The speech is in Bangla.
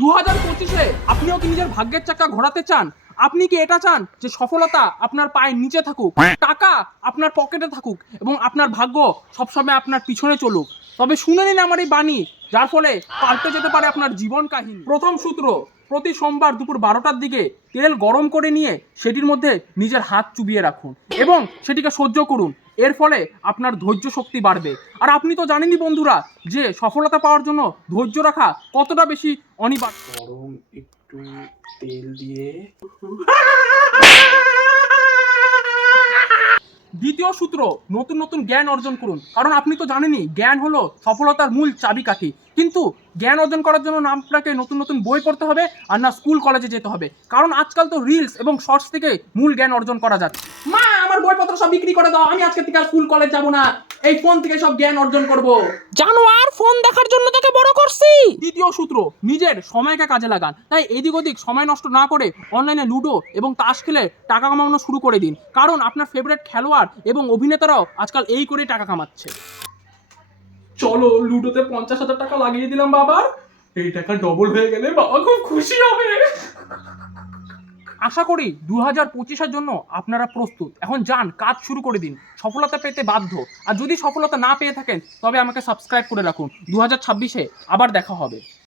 2025-এ আপনিও কি নিজের ভাগ্যের চাকা ঘোরাতে চান? আপনি কি এটা চান যে সফলতা আপনার পায়ের নিচে থাকুক, টাকা আপনার পকেটে থাকুক এবং আপনার ভাগ্য সবসময় আপনার পিছনে চলুক? তবে শুনে নিন আমার এই বাণী, যার ফলে পাল্টে যেতে পারে আপনার জীবন কাহিনী। প্রথম সূত্র, প্রতি সোমবার দুপুর 12টার দিকে তেল গরম করে নিয়ে সেটির মধ্যে নিজের হাত চুবিয়ে রাখুন এবং সেটিকে সহ্য করুন। এর ফলে আপনার ধৈর্য শক্তি বাড়বে। আর আপনি তো জানেনই বন্ধুরা যে সফলতা পাওয়ার জন্য ধৈর্য রাখা কতটা বেশি অনিবার্য। গরম একটু তেল দিয়ে। দ্বিতীয় সূত্র, নতুন নতুন জ্ঞান অর্জন করুন, কারণ আপনি তো জানেনই জ্ঞান হলো সফলতার মূল চাবিকাঠি। কিন্তু জ্ঞান অর্জন করার জন্য না আপনাকে নতুন নতুন বই পড়তে হবে আর না স্কুল কলেজে যেতে হবে, কারণ আজকাল তো রিলস এবং শর্টস থেকে মূল জ্ঞান অর্জন করা যাচ্ছে। মা, আমার বইপত্র সব বিক্রি করে দাও, আমি আজকে থেকে আর স্কুল কলেজ যাব না, এই ফোন থেকে সব জ্ঞান অর্জন করব। জানোয়ার, ফোন দেখার জন্য তোকে বড় করছি। তৃতীয় সূত্র, নিজের সময়কে কাজে লাগান। তাই এদিক ওদিক সময় নষ্ট না করে অনলাইনে লুডো এবং তাস খেলে টাকা কামানো শুরু করে দিন, কারণ আপনার ফেভারিট খেলোয়াড় এবং অভিনেতারাও আজকাল এই করেই টাকা কামাচ্ছে। চলো, লুডোতে 50,000 টাকা লাগিয়ে দিলাম বাবা, এই টাকা ডবল হয়ে গেলে বাবা খুব খুশি হবে। আশা করি 2025-এর জন্য আপনারা প্রস্তুত। এখন যান, কাজ শুরু করে দিন, সফলতা পেতে বাধ্য। আর যদি সফলতা না পেয়ে থাকেন তবে আমাকে সাবস্ক্রাইব করে রাখুন। 2026-এ আবার দেখা হবে।